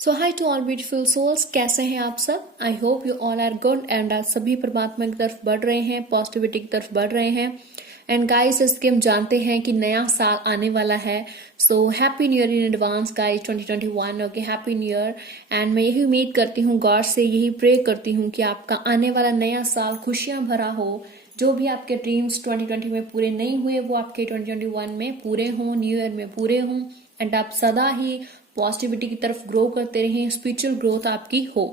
So hi to all beautiful souls, कैसे हैं आप सब? I hope you all are good and आज सभी परमात्मा की तरफ बढ़ रहे हैं, पॉजिटिविटी की तरफ बढ़ रहे हैं। एंड गाइस, इसके हम जानते हैं कि नया साल आने वाला है। So happy new year in advance guys 2021। Okay, happy new year. And मैं यही उम्मीद करती हूँ, गॉड से यही प्रे करती हूँ कि आपका आने वाला नया साल खुशियां भरा हो। जो भी आपके ड्रीम्स 2020 में पूरे नहीं हुए वो आपके 2021 में पूरे हों, न्यू ईयर में पूरे हों। एंड आप सदा ही पॉजिटिविटी की तरफ ग्रो करते रहें, स्पिरिचुअल ग्रोथ आपकी हो।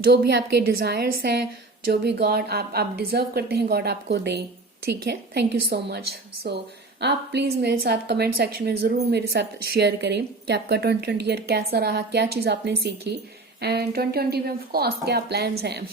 जो भी आपके डिजायर्स हैं, जो भी गॉड आप डिजर्व करते हैं, गॉड आपको दें। ठीक है, थैंक यू सो मच। सो आप प्लीज मेरे साथ कमेंट सेक्शन में जरूर मेरे साथ शेयर करें कि आपका 2020 ईयर कैसा रहा, क्या चीज आपने सीखी एंड 2020 में ऑफ कोर्स क्या प्लान्स हैं।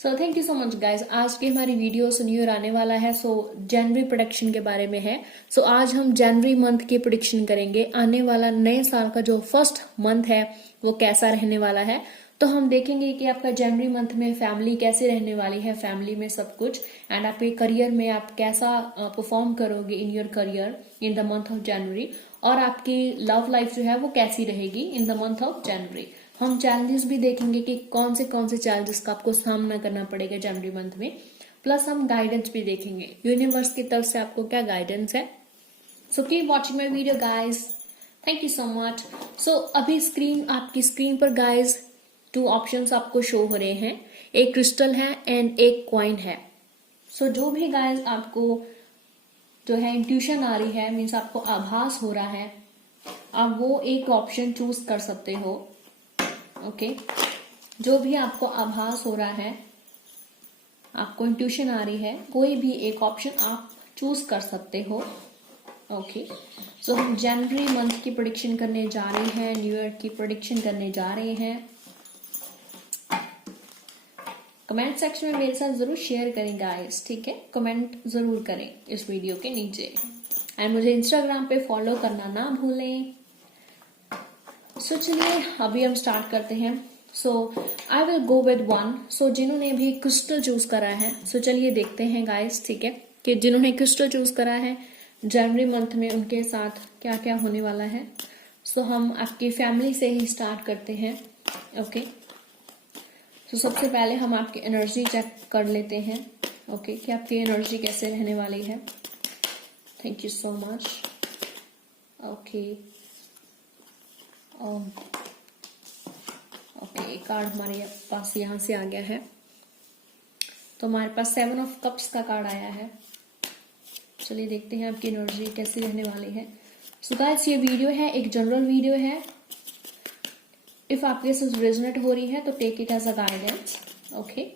So thank you so much guys. आज की हमारी वीडियो न्यू ईयर आने वाला है, सो जनवरी प्रोडिक्शन के बारे में है। सो आज हम जनवरी मंथ की प्रोडिक्शन करेंगे। आने वाला नए साल का जो फर्स्ट मंथ है वो कैसा रहने वाला है। तो हम देखेंगे कि आपका जनवरी मंथ में फैमिली कैसे रहने वाली है, फैमिली में सब कुछ, एंड आपके करियर में आप कैसा परफॉर्म करोगे in your career in the month of जनवरी, और आपकी लव लाइफ जो है वो कैसी रहेगी इन द मंथ ऑफ जनवरी। हम चैलेंजेस भी देखेंगे कि कौन से चैलेंजेस का आपको सामना करना पड़ेगा जनवरी मंथ में। प्लस हम गाइडेंस भी देखेंगे, यूनिवर्स की तरफ से आपको क्या गाइडेंस है। So keep watching my video guys, thank you so much. So अभी आपकी स्क्रीन पर गाइज 2 ऑप्शंस आपको शो हो रहे हैं, एक क्रिस्टल है एंड एक कॉइन है। सो जो भी गाइज आपको जो है इंट्यूशन आ रही है, मीन्स आपको आभास हो रहा है, आप वो एक ऑप्शन चूज कर सकते हो। ओके, जो भी आपको आभास हो रहा है, आपको इंट्यूशन आ रही है, कोई भी एक ऑप्शन आप चूज कर सकते हो। ओके, सो हम जनवरी मंथ की प्रेडिक्शन करने जा रहे हैं, न्यू ईयर की प्रेडिक्शन करने जा रहे हैं। कमेंट सेक्शन में मेरे साथ जरूर शेयर करें गाइस, ठीक है, कमेंट जरूर करें इस वीडियो के नीचे एंड मुझे इंस्टाग्राम पे फॉलो करना ना भूलें। सो चलिए अभी हम स्टार्ट करते हैं। सो आई विल गो विद 1। सो जिन्होंने भी क्रिस्टल चूज करा है, सो चलिए देखते हैं गाइस, ठीक है, कि जिन्होंने क्रिस्टल चूज करा है जनवरी मंथ में उनके साथ क्या क्या होने वाला है। सो हम आपकी फैमिली से ही स्टार्ट करते हैं। ओके, तो सबसे पहले हम आपकी एनर्जी चेक कर लेते हैं। ओके, कि आपकी एनर्जी कैसे रहने वाली है। Thank you so much. Okay okay, card हमारे पास यहाँ से आ गया है। तो हमारे पास 7 ऑफ कप्स का कार्ड आया है। चलिए देखते हैं आपकी एनर्जी कैसी रहने वाली है। सो गाइस, ये वीडियो है, एक जनरल वीडियो है। इफ आपके साथ रेजोनेट हो रही है तो take it as a guidance. Okay,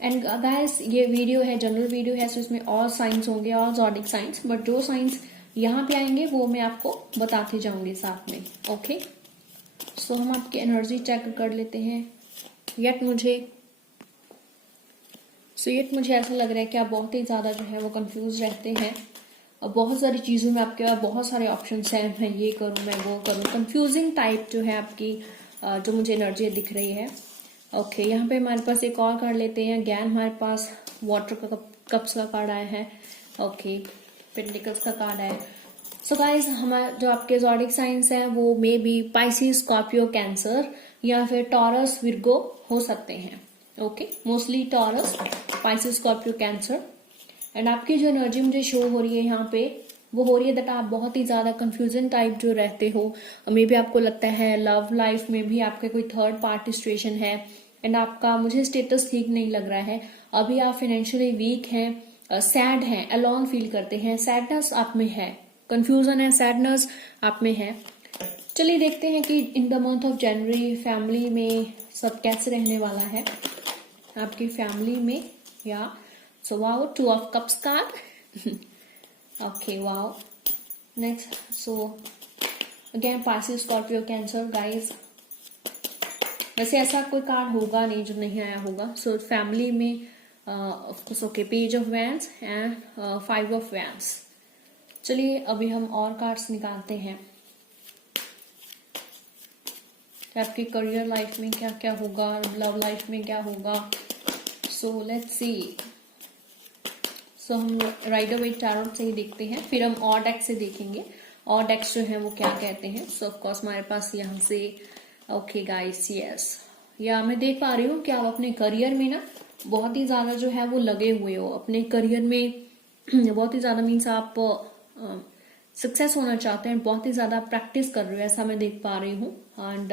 and guys ये वीडियो है, जनरल वीडियो है, सो इसमें और साइंस होंगे, और जॉडिक साइंस, बट जो साइंस यहाँ पे आएंगे वो मैं आपको बताती जाऊंगी साथ में। ओके, सो हम आपकी एनर्जी चेक कर लेते हैं। येट मुझे ऐसा लग रहा है कि आप बहुत ही ज्यादा जो है वो कंफ्यूज रहते हैं, और बहुत सारी चीजों में आपके पास बहुत सारे ऑप्शंस हैं, मैं ये करूं, मैं वो करूं, कंफ्यूजिंग टाइप जो है आपकी जो मुझे एनर्जी दिख रही है। ओके, यहाँ पे हमारे पास एक और कार्ड लेते हैं। ज्ञान हमारे पास वाटर का कप्स का कार्ड आया है। ओके, पेंटिकल्स का कार्ड है। सो गाइज, हमारे जो आपके ज़ोडिक साइंस हैं वो may be Pisces, Scorpio, cancer या फिर टॉरस, विर्गो हो सकते हैं। Okay, mostly taurus, Pisces, Scorpio, cancer. And आपकी जो एनर्जी मुझे शो हो रही है यहाँ पे, वो हो रही है दैट आप बहुत ही ज्यादा कंफ्यूजन टाइप जो रहते हो। मे बी आपको लगता है लव लाइफ में भी आपके कोई थर्ड पार्टी सिचुएशन है, एंड आपका मुझे स्टेटस ठीक नहीं लग रहा है। अभी आप फाइनेंशियली वीक हैं, सैड हैं, अलोन फील करते हैं, सैडनेस आप में है, कंफ्यूजन है, सैडनेस आप में है। चलिए देखते हैं कि इन the month of January family में सब कैसे रहने वाला है आपकी फैमिली में। या so wow, 2 of cups card. Okay, wow. Next, so again Pisces, Scorpio, cancer. Guys, वैसे ऐसा कोई कार्ड होगा नहीं जो नहीं आया होगा। सो फैमिली में okay, page of vents and 5 of vents. चलिए अभी हम और कार्ड्स निकालते हैं कि आपकी करियर लाइफ में क्या क्या होगा, लव लाइफ में क्या होगा। So let's see. सो हम राइडर वेट टैरोट से ही देखते हैं, फिर हम और डेक्स से देखेंगे और डेक्स जो है वो क्या कहते हैं। सो ऑफकोर्स हमारे पास यहाँ से ओके गाइस, यस, या मैं देख पा रही हूँ कि आप अपने करियर में ना बहुत ही ज्यादा जो है वो लगे हुए हो अपने करियर में। बहुत ही ज्यादा मीन्स आप सक्सेस होना चाहते हैं, बहुत ही ज्यादा प्रैक्टिस कर रहे हो, ऐसा मैं देख पा रही हूँ। एंड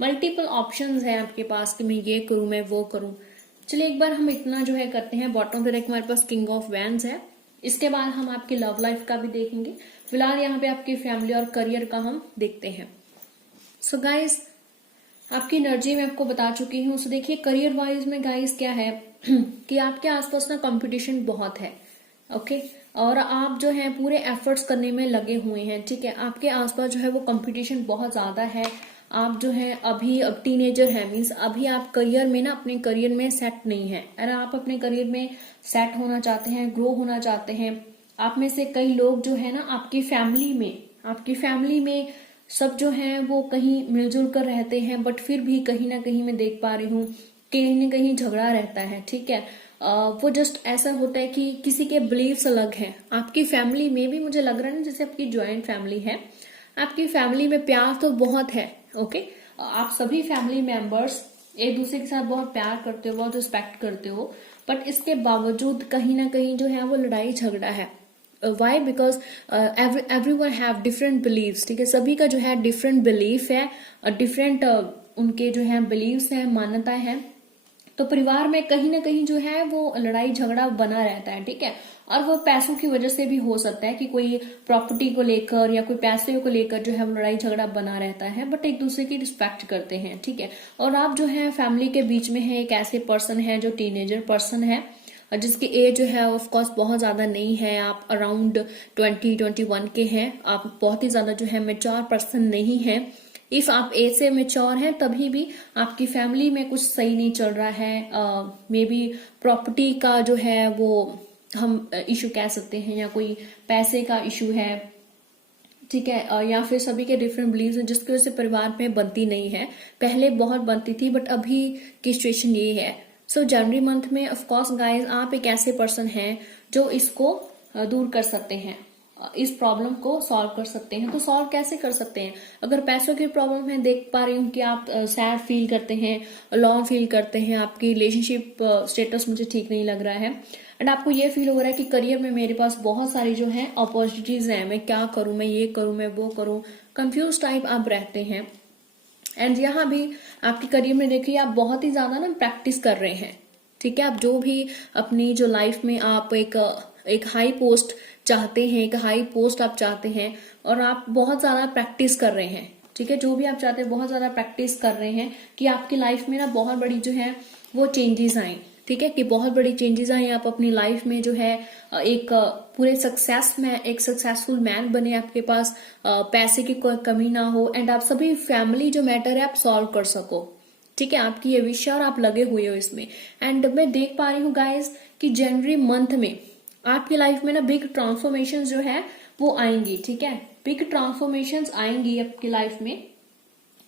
मल्टीपल ऑप्शंस है आपके पास कि मैं ये करूं, मैं वो करूं। चलिए एक बार हम इतना जो है करते हैं। बॉटम पे हमारे पास किंग ऑफ वैंड्स है। इसके बाद हम आपकी लव लाइफ का भी देखेंगे। फिलहाल यहाँ पे आपकी फैमिली और करियर का हम देखते हैं। सो गाइस, आपकी एनर्जी मैं आपको बता चुकी हूँ। सो देखिए करियर वाइज में गाइस क्या है कि आपके आसपास ना कंपटीशन बहुत है। ओके, और आप जो है पूरे एफर्ट्स करने में लगे हुए हैं। ठीक है, आपके आसपास जो है वो कंपटीशन बहुत ज्यादा है। आप जो है अभी अब टीनेजर है, मीन्स अभी आप करियर में ना अपने करियर में सेट नहीं है। अगर आप अपने करियर में सेट होना चाहते हैं, ग्रो होना चाहते हैं, आप में से कई लोग जो है ना आपकी फैमिली में सब जो है वो कहीं मिलजुल कर रहते हैं, बट फिर भी कहीं ना कहीं मैं देख पा रही हूँ कहीं ना कहीं झगड़ा रहता है। ठीक है, वो जस्ट ऐसा होता है कि किसी के बिलीव्स अलग हैं। आपकी फैमिली में भी मुझे लग रहा है ना जैसे आपकी ज्वाइंट फैमिली है, आपकी फैमिली में प्यार तो बहुत है। ओके, आप सभी फैमिली मेंबर्स एक दूसरे के साथ बहुत प्यार करते हो, बहुत रिस्पेक्ट करते हो, बट इसके बावजूद कहीं ना कहीं जो है वो लड़ाई झगड़ा है। Why? Because everyone have different beliefs. ठीक है, सभी का जो है डिफरेंट बिलीफ है, डिफरेंट उनके जो है बिलीव्स है, मान्यताएं हैं। तो परिवार में कहीं ना कहीं जो है वो लड़ाई झगड़ा बना रहता है। ठीक है, और वो पैसों की वजह से भी हो सकता है कि कोई प्रॉपर्टी को लेकर या कोई पैसे को लेकर जो है वो लड़ाई झगड़ा बना रहता है, बट एक दूसरे की रिस्पेक्ट करते हैं। ठीक है, और आप जो है फैमिली के बीच में है एक ऐसे पर्सन है जो टीनेजर पर्सन है, जिसकी एज जो है ऑफ कोर्स बहुत ज्यादा नहीं है। आप अराउंड 20-21 के हैं। आप बहुत ही ज्यादा जो है मेच्योर पर्सन नहीं है। इफ आप एज से मेच्योर हैं तभी भी आपकी फैमिली में कुछ सही नहीं चल रहा है। मे बी प्रॉपर्टी का जो है वो हम इशू कह सकते हैं, या कोई पैसे का इशू है। ठीक है, या फिर सभी के डिफरेंट बिलीव्स हैं जिसकी वजह से परिवार में बनती नहीं है। पहले बहुत बनती थी, बट अभी की सिचुएशन ये है। सो जनवरी मंथ में ऑफ कोर्स गाइस आप एक ऐसे पर्सन हैं जो इसको दूर कर सकते हैं, इस प्रॉब्लम को सॉल्व कर सकते हैं। तो सॉल्व कैसे कर सकते हैं? अगर पैसों की प्रॉब्लम है, देख पा रही हूँ कि आप सैड फील करते हैं, लॉन्ग फील करते हैं, आपकी रिलेशनशिप स्टेटस मुझे ठीक नहीं लग रहा है, एंड आपको ये फील हो रहा है कि करियर में मेरे पास बहुत सारी जो है अपॉर्चुनिटीज हैं, मैं क्या करूं, मैं ये करूं, मैं वो करूं, कंफ्यूज टाइप आप रहते हैं। एंड यहाँ भी आपके करियर में देखिए आप बहुत ही ज्यादा ना प्रैक्टिस कर रहे हैं। ठीक है, आप जो भी अपनी जो लाइफ में आप एक हाई पोस्ट चाहते हैं, एक हाई पोस्ट आप चाहते हैं, और आप बहुत ज्यादा प्रैक्टिस कर रहे हैं। ठीक है, जो भी आप चाहते हैं बहुत ज्यादा प्रैक्टिस कर रहे हैं कि आपकी लाइफ में ना बहुत बड़ी जो है वो चेंजेस आए। ठीक है, कि बहुत बड़ी चेंजेस आए, आप अपनी लाइफ में जो है एक पूरे सक्सेस में एक सक्सेसफुल मैन बने, आपके पास पैसे की कोई कमी ना हो, एंड आप सभी फैमिली जो मैटर है आप सॉल्व कर सको। ठीक है, आपकी ये विश है और आप लगे हुए हो इसमें। एंड मैं देख पा रही हूँ गाइस कि जनवरी मंथ में आपकी लाइफ में ना बिग ट्रांसफॉर्मेशन जो है वो आएंगी। ठीक है, बिग ट्रांसफॉर्मेशन आएंगी आपकी लाइफ में।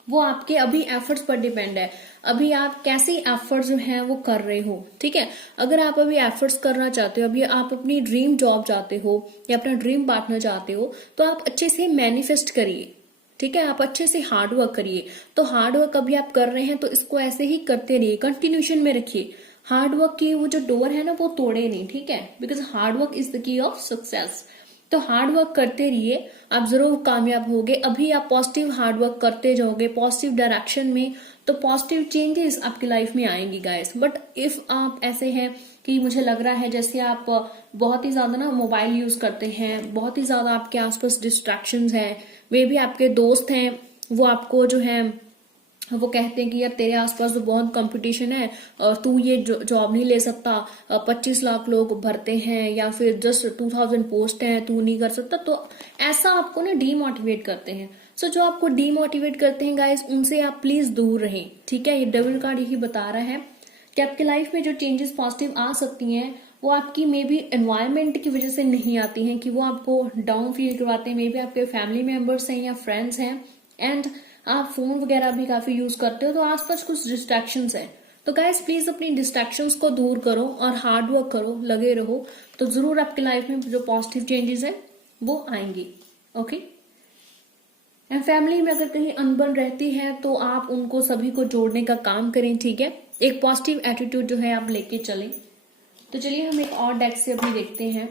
वो आपके अभी एफर्ट्स पर डिपेंड है, अभी आप कैसे एफर्ट्स जो है वो कर रहे हो। ठीक है, अगर आप अभी एफर्ट्स करना चाहते हो, अभी आप अपनी ड्रीम जॉब चाहते हो या अपना ड्रीम पार्टनर चाहते हो, तो आप अच्छे से मैनिफेस्ट करिए। ठीक है, आप अच्छे से हार्ड वर्क करिए। तो हार्ड वर्क अभी आप कर रहे हैं तो इसको ऐसे ही करते रहिए, कंटिन्यूशन में रखिए। हार्ड वर्क की वो जो डोर है ना वो तोड़े नहीं। ठीक है, because hard work is the key of success. तो हार्ड वर्क करते रहिए, आप जरूर कामयाब होगे। अभी आप पॉजिटिव हार्ड वर्क करते जाओगे पॉजिटिव डायरेक्शन में, तो पॉजिटिव चेंजेस आपकी लाइफ में आएंगी गाइस। बट इफ आप ऐसे हैं कि मुझे लग रहा है जैसे आप बहुत ही ज्यादा ना मोबाइल यूज करते हैं, बहुत ही ज्यादा आपके आसपास डिस्ट्रैक्शंस हैं, वे भी आपके दोस्त हैं, वो आपको जो है वो कहते हैं कि यार तेरे आसपास तो बहुत कंपटीशन है और तू ये जॉब नहीं ले सकता, 25 लाख लोग भरते हैं, या फिर जस्ट 2000 पोस्ट हैं, तू नहीं कर सकता। तो ऐसा आपको ना डीमोटिवेट करते हैं। सो जो आपको डीमोटिवेट करते हैं गाइस, उनसे आप प्लीज दूर रहें। ठीक है, ये डबल कार्ड यही बता रहा है कि आपकी लाइफ में जो चेंजेस पॉजिटिव आ सकती हैं वो आपकी मे बी एनवायरमेंट की वजह से नहीं आती हैं, कि वो आपको डाउन फील करवाते हैं। मे बी आपके फैमिली मेंबर्स हैं या फ्रेंड्स हैं, एंड आप फोन वगैरह भी काफी यूज करते हो, तो आसपास कुछ डिस्ट्रैक्शंस हैं। तो गाइस प्लीज अपनी डिस्ट्रैक्शंस को दूर करो और हार्ड वर्क करो, लगे रहो, तो जरूर आपकी लाइफ में जो पॉजिटिव चेंजेस है वो आएंगी। ओके, एंड फैमिली में अगर कहीं अनबन रहती है तो आप उनको सभी को जोड़ने का काम करें, ठीक है। एक पॉजिटिव एटीट्यूड जो है आप लेके चलें। तो चलिए हम एक और डेक से अभी देखते हैं,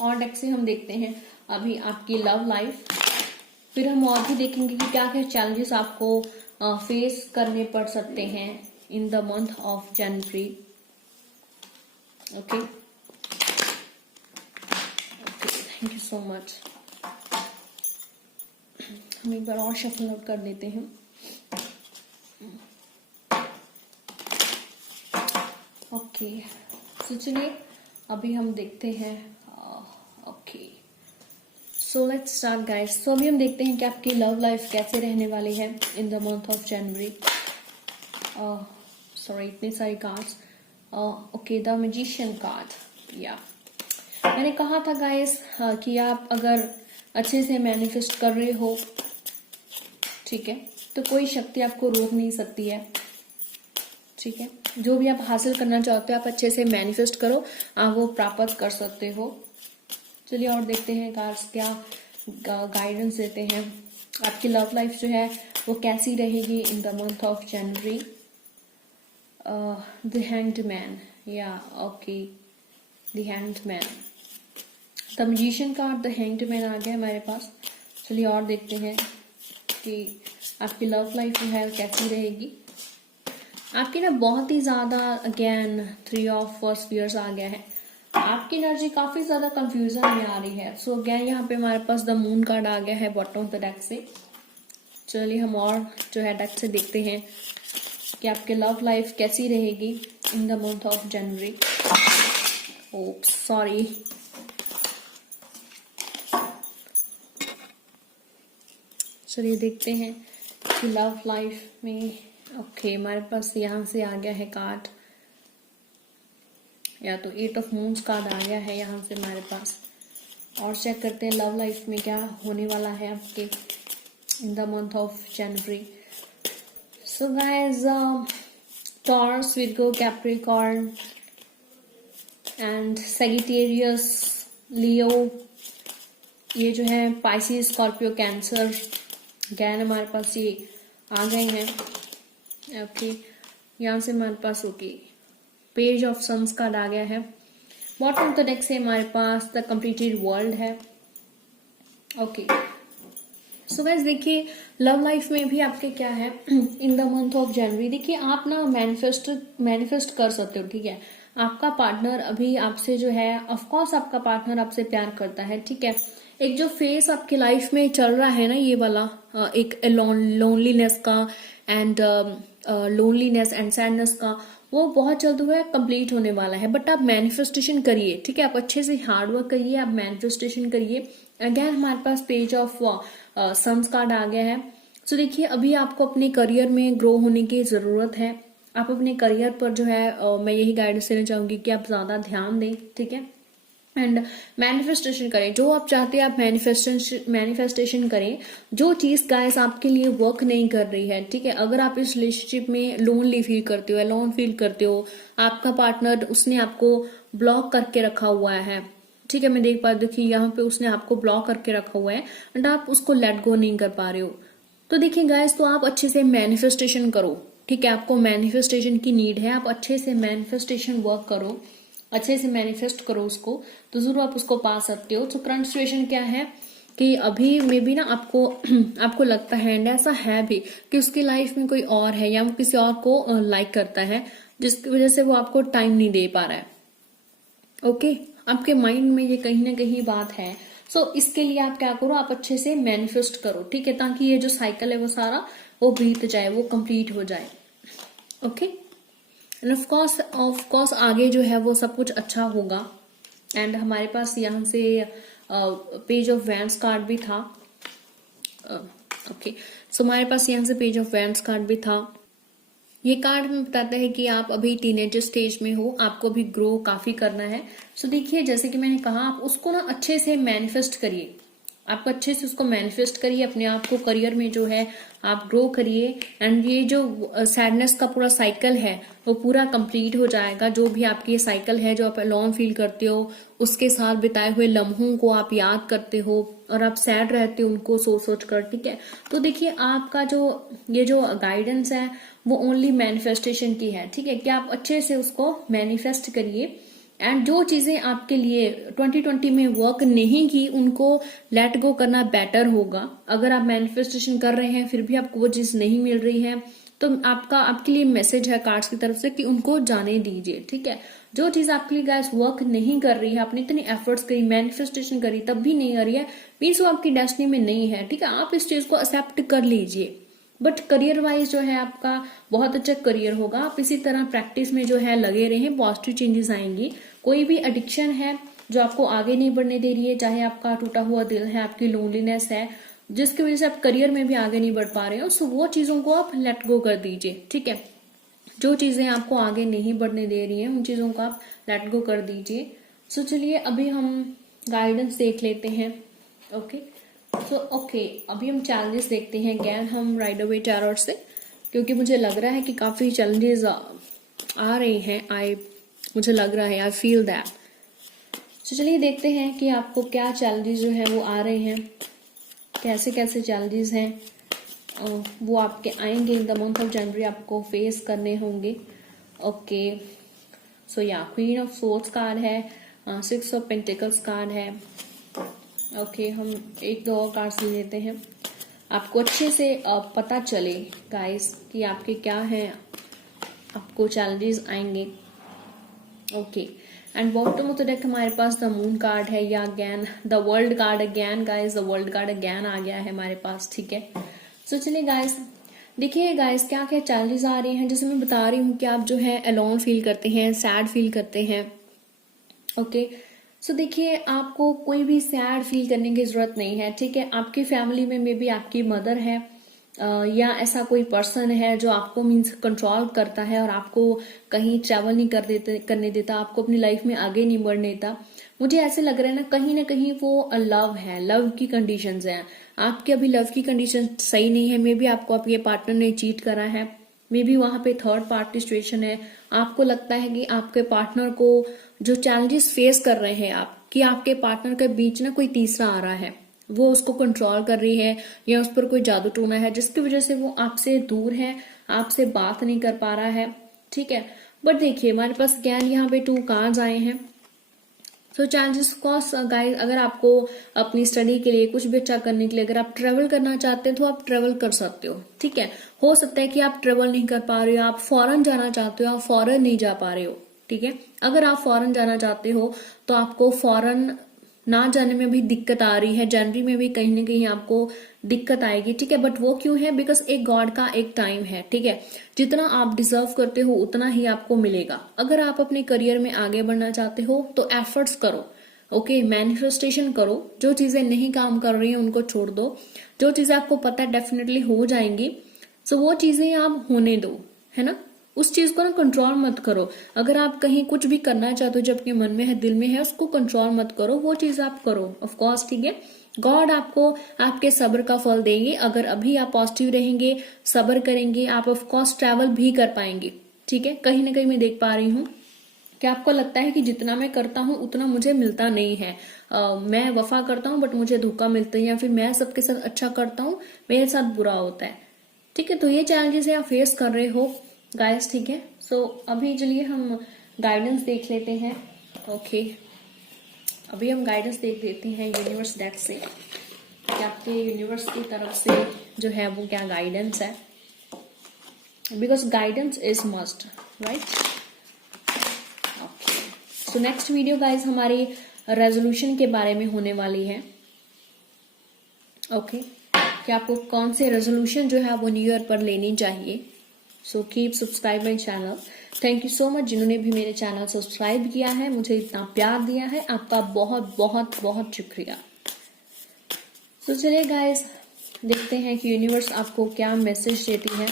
और डेक से हम देखते हैं अभी आपकी लव लाइफ। फिर हम और भी देखेंगे कि क्या क्या चैलेंजेस आपको फेस करने पड़ सकते हैं इन the month of January. Okay, thank you so much. हम एक बार और शफल आउट कर देते हैं। ओके, तो चलिए अभी हम देखते हैं। Okay, so let's start guys. So अभी हम देखते हैं कि आपकी लव लाइफ कैसे रहने वाली है in the month of January. Sorry, इतने सारे cards. Okay, the magician card. या मैंने कहा था गाइस कि आप अगर अच्छे से मैनिफेस्ट कर रहे हो, ठीक है, तो कोई शक्ति आपको रोक नहीं सकती है, ठीक है। जो भी आप हासिल करना चाहते हो आप अच्छे से मैनिफेस्ट करो, आप वो प्राप्त कर सकते हो। चलिए और देखते हैं कार्ड्स क्या गाइडेंस देते हैं। आपकी लव लाइफ जो है वो कैसी रहेगी in the month of January. The hanged man, या okay, the hanged man, the magician card, the hanged man आ गया हमारे पास। चलिए और देखते हैं कि आपकी लव लाइफ जो है कैसी रहेगी। आपकी ना बहुत ही ज्यादा अगेन 3 ऑफ स्फीयर्स आ गया है। आपकी एनर्जी काफी ज्यादा कंफ्यूजन में आ रही है। सो अगेन यहाँ पे हमारे पास द मून कार्ड आ गया है बॉटम ऑफ द डेक से। चलिए हम और जो है डेक से देखते हैं कि आपकी लव लाइफ कैसी रहेगी in the month of January. Oops, sorry. चलिए देखते हैं कि लव लाइफ में ओके हमारे पास यहाँ से आ गया है कार्ड, या तो 8 ऑफ मून्स कार्ड आ गया है यहाँ से हमारे पास। और चेक करते हैं लव लाइफ में क्या होने वाला है आपके in the month of January. So guys, Taurus, Virgo, Capricorn and Sagittarius, Leo, ये जो है पाइसिस, स्कॉर्पियो, कैंसर, गैन हमारे पास ये आ गए हैं। ओके, यहाँ से हमारे पास okay page of suns card आ गया है। बॉटम ऑफ द डेक से हमारे पास द कंप्लीटेड वर्ल्ड है। ओके, सो गाइस देखिए लव लाइफ में भी आपके क्या है in the month of January. देखिए आप ना मैनिफेस्ट कर सकते हो, ठीक है। आपका पार्टनर अभी आपसे जो है, ऑफ कोर्स आपका पार्टनर आपसे प्यार करता है, ठीक है। एक जो फेस आपकी लाइफ में चल रहा है ना, ये वाला एक लोनलीनेस का एंड लोनलीनेस एंड सैडनेस का, वो बहुत जल्द हुआ है कंप्लीट होने वाला है। बट आप मैनिफेस्टेशन करिए, ठीक है। आप अच्छे से हार्ड वर्क करिए, आप मैनिफेस्टेशन करिए। अगेन हमारे पास पेज ऑफ सन्स कार्ड आ गया है। सो देखिए अभी आपको अपने करियर में ग्रो होने की जरूरत है। आप अपने करियर पर जो है मैं यही गाइडेंस देना चाहूंगी कि आप ज्यादा ध्यान दें, ठीक है। एंड मैनिफेस्टेशन करें, जो आप चाहते हैं आप मैनिफेस्टेशन करें। जो चीज गाइस आपके लिए वर्क नहीं कर रही है, ठीक है। अगर आप इस रिलेशनशिप में लोनली फील करते हो, अलोन फील करते हो, आपका पार्टनर उसने आपको ब्लॉक करके रखा हुआ है, ठीक है। मैं देख पा रही हूँ यहाँ पे उसने आपको ब्लॉक करके रखा हुआ है एंड आप उसको लेट गो नहीं कर पा रहे हो, तो देखिए गाइस, तो आप अच्छे से मैनिफेस्टेशन करो, ठीक है। आपको मैनिफेस्टेशन की नीड है, आप अच्छे से मैनिफेस्टेशन वर्क करो, अच्छे से मैनिफेस्ट करो उसको, तो जरूर आप उसको पा सकते हो। तो करंट सिचुएशन क्या है कि अभी में भी ना आपको लगता है एंड ऐसा है भी कि उसकी लाइफ में कोई और है या वो किसी और को लाइक करता है, जिसकी वजह से वो आपको टाइम नहीं दे पा रहा है। ओके, आपके माइंड में ये कहीं ना कहीं बात है। सो इसके लिए आप क्या करो, आप अच्छे से मैनिफेस्ट करो, ठीक है, ताकि ये जो साइकिल है वो सारा वो बीत जाए, वो कंप्लीट हो जाए। ओके, एंड ऑफ कोर्स आगे जो है वो सब कुछ अच्छा होगा। एंड हमारे पास यहाँ से पेज ऑफ वैंड्स कार्ड भी था। ओके, सो हमारे पास यहाँ से पेज ऑफ वैंड्स कार्ड भी था। ये कार्ड हमें बताता है कि आप अभी टीनेजर स्टेज में हो, आपको भी ग्रो काफी करना है। सो देखिए जैसे कि मैंने कहा, आप उसको ना अच्छे से मैनिफेस्ट करिए, आप अच्छे से उसको मैनिफेस्ट करिए, अपने आप को करियर में जो है आप ग्रो करिए। एंड ये जो सैडनेस का पूरा साइकिल है वो पूरा कंप्लीट हो जाएगा। जो भी आपकी ये साइकिल है, जो आप अलोन फील करते हो, उसके साथ बिताए हुए लम्हों को आप याद करते हो और आप सैड रहते हो उनको सोच सोच कर, ठीक है। तो देखिए आपका जो ये जो गाइडेंस है वो ओनली मैनिफेस्टेशन की है, ठीक है, कि आप अच्छे से उसको मैनिफेस्ट करिए। एंड जो चीजें आपके लिए 2020 में वर्क नहीं की उनको लेट गो करना बेटर होगा। अगर आप मैनिफेस्टेशन कर रहे हैं फिर भी आपको वो चीज नहीं मिल रही है तो आपके लिए मैसेज है कार्ड्स की तरफ से कि उनको जाने दीजिए, ठीक है। जो चीज आपके लिए गाइस वर्क नहीं कर रही है, आपने इतनी एफर्ट्स करी, मैनिफेस्टेशन करी, तब भी नहीं आ रही है, मीन्स वो आपकी डेस्टिनी में नहीं है, ठीक है। आप इस चीज को एक्सेप्ट कर लीजिए। बट करियर वाइज जो है आपका बहुत अच्छा करियर होगा। आप इसी तरह प्रैक्टिस में जो है लगे रहें, पॉजिटिव चेंजेस आएंगी। कोई भी एडिक्शन है जो आपको आगे नहीं बढ़ने दे रही है, चाहे आपका टूटा हुआ दिल है, आपकी लोनलीनेस है, जिसकी वजह से आप करियर में भी आगे नहीं बढ़ पा रहे हो, सो वो चीजों को आप लेट गो कर दीजिए, ठीक है। जो चीजें आपको आगे नहीं बढ़ने दे रही हैं उन चीजों को आप लेट गो कर दीजिए। सो चलिए अभी हम गाइडेंस देख लेते हैं। ओके ओके, अभी हम चैलेंजेस देखते हैं। अगेन हम राइडर वे टैरोट से, क्योंकि मुझे लग रहा है कि काफी चैलेंजेस आ रहे हैं। मुझे लग रहा है, आई फील दैट। तो चलिए देखते हैं कि आपको क्या चैलेंजेस जो है वो आ रहे हैं, कैसे कैसे चैलेंजेस हैं वो आपके आएंगे इन द मंथ ऑफ जनवरी, आपको फेस करने होंगे। ओके सो या क्वीन ऑफ सोर्ड्स कार्ड है, 6 ऑफ पेंटिकल्स कार्ड है। ओके हम एक दो और कार्ड्स ले लेते हैं, आपको अच्छे से पता चले गाइस कि आपके क्या हैं, आपको चैलेंजेस आएंगे। Okay and bottom of the deck हमारे पास द मून कार्ड है, या again the world card. Again guys the world card again आ गया है हमारे पास, ठीक है। सो चलिए गाइस देखिए गाइस क्या क्या चैलेंजेस आ रहे हैं। जैसे मैं बता रही हूँ कि आप जो है अलोन फील करते हैं, सैड फील करते हैं। ओके सो देखिए आपको कोई भी सैड फील करने की जरूरत नहीं है, ठीक है। आपकी फैमिली में मे बी आपकी मदर है या ऐसा कोई पर्सन है जो आपको मीन्स कंट्रोल करता है और आपको कहीं ट्रैवल नहीं करने देता, आपको अपनी लाइफ में आगे नहीं बढ़ने देता। मुझे ऐसे लग रहा है ना कहीं वो लव है, लव की कंडीशंस हैं। आपकी अभी लव की कंडीशन सही नहीं है, मे बी आपको आपके पार्टनर ने चीट करा है, मे बी वहां पे थर्ड पार्टी सिचुएशन है। आपको लगता है कि आपके पार्टनर को जो चैलेंजेस फेस कर रहे हैं आप, कि आपके पार्टनर के बीच ना कोई तीसरा आ रहा है, वो उसको कंट्रोल कर रही है या उस पर कोई जादू टोना है जिसकी वजह से वो आपसे दूर है, आपसे बात नहीं कर पा रहा है, ठीक है। बट देखिए हमारे पास ज्ञान यहाँ पे 2 कार्ड्स आए हैं। सो चैलेंजेस कॉस गाइस, अगर आपको अपनी स्टडी के लिए कुछ भी अच्छा करने के लिए अगर आप ट्रेवल करना चाहते हैं तो आप ट्रेवल कर सकते हो, ठीक है। हो सकता है कि आप ट्रेवल नहीं कर पा रहे हो, आप फॉरेन जाना चाहते हो, आप फॉरेन नहीं जा पा रहे हो, ठीक है। अगर आप फॉरेन जाना चाहते हो तो आपको फॉरेन ना जाने में भी दिक्कत आ रही है, जनवरी में भी कहीं ना कहीं आपको दिक्कत आएगी, ठीक है। बट वो क्यों है, बिकॉज एक गॉड का एक टाइम है, ठीक है। जितना आप डिजर्व करते हो उतना ही आपको मिलेगा। अगर आप अपने करियर में आगे बढ़ना चाहते हो तो एफर्ट्स करो, ओके, मैनिफेस्टेशन करो। जो चीजें नहीं काम कर रही हैं उनको छोड़ दो, जो चीजें आपको पता है डेफिनेटली हो जाएंगी, सो वो चीजें आप होने दो, है ना। उस चीज को ना कंट्रोल मत करो। अगर आप कहीं कुछ भी करना चाहते हो जो अपने मन में है, दिल में है, उसको कंट्रोल मत करो, वो चीज आप करो, ऑफ कोर्स, ठीक है। गॉड आपको आपके सब्र का फल देंगे। अगर अभी आप पॉजिटिव रहेंगे, सब्र करेंगे, आप ऑफ कोर्स ट्रैवल भी कर पाएंगे, ठीक है। कहीं ना कहीं मैं देख पा रही हूँ कि आपको लगता है कि जितना मैं करता हूँ उतना मुझे मिलता नहीं है, मैं वफा करता हूँ बट मुझे धोखा मिलता है, या फिर मैं सबके साथ अच्छा करता हूँ मेरे साथ बुरा होता है, ठीक है। तो ये चैलेंजेस आप फेस कर रहे हो गाइस, ठीक है। सो अभी चलिए हम गाइडेंस देख लेते हैं। ओके अभी हम गाइडेंस देख लेते हैं यूनिवर्स डेक से कि आपके यूनिवर्स की तरफ से जो है वो क्या गाइडेंस है, because guidance is must, right. Okay so next video guys हमारी रेजोल्यूशन के बारे में होने वाली है। ओके कि आपको कौन से रेजोल्यूशन जो है वो न्यू ईयर पर लेनी चाहिए। So keep subscribe my channel. Thank you so much जिन्होंने भी मेरे चैनल सब्सक्राइब किया है, मुझे इतना प्यार दिया है, आपका बहुत बहुत बहुत शुक्रिया। तो चलिए गाइस देखते हैं कि यूनिवर्स आपको क्या मैसेज देती है।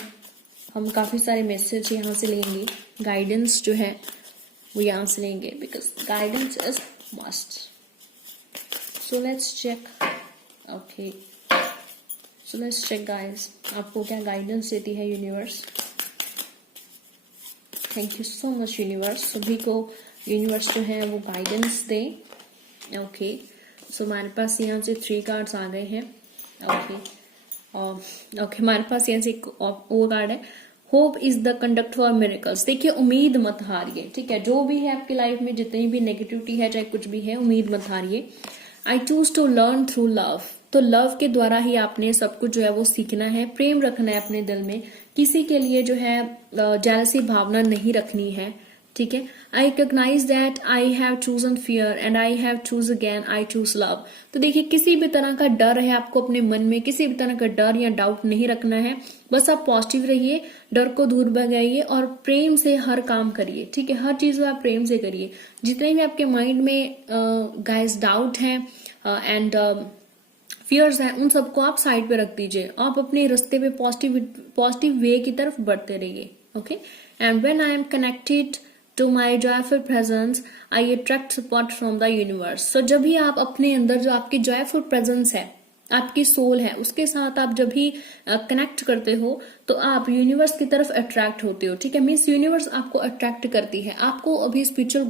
हम काफी सारे मैसेज यहाँ से लेंगे, गाइडेंस जो है वो यहाँ से लेंगे, because guidance is must. So let's check. Okay, so let's check guys, आपको क्या गाइडेंस देती है universe. Thank you so much universe, सभी को यूनिवर्स जो है वो गाइडेंस दे। ओके, सो हमारे पास यहाँ से 3 कार्ड्स आ गए हैं। ओके, ओके, हमारे पास यहाँ से एक वो कार्ड है, hope is the conduct for miracles. देखिए, उम्मीद मत हारिए, ठीक है, जो भी है आपकी लाइफ में, जितनी भी नेगेटिविटी है, चाहे कुछ भी है, उम्मीद मत हारिए। I choose to learn through love, तो लव के द्वारा ही आपने सब कुछ जो है वो सीखना है, प्रेम रखना है अपने दिल में, किसी के लिए जो है जेलसी भावना नहीं रखनी है, ठीक है। I recognise that I have chosen fear and I have choose again, I choose love. तो देखिए, किसी भी तरह का डर है आपको अपने मन में, किसी भी तरह का डर या डाउट नहीं रखना है, बस आप पॉजिटिव रहिए, डर को दूर भगाइए और प्रेम से हर काम करिए, ठीक है, हर चीज आप प्रेम से करिए। जितने भी आपके माइंड में गाइस डाउट है एंड फियर्स हैं, उन सबको आप साइड पे रख दीजिए, आप अपने रास्ते पे पॉजिटिव वे की तरफ बढ़ते रहिए। Okay, and when I am connected to my joyful presence I attract support from the universe. So जब भी आप अपने अंदर जो आपकी जॉयफुल प्रेजेंस है, आपकी सोल है, उसके साथ आप जब भी कनेक्ट करते हो तो आप यूनिवर्स की तरफ अट्रैक्ट होते हो, ठीक है। मीन्स यूनिवर्स आपको अट्रैक्ट करती है। आपको अभी स्पिरिचुअल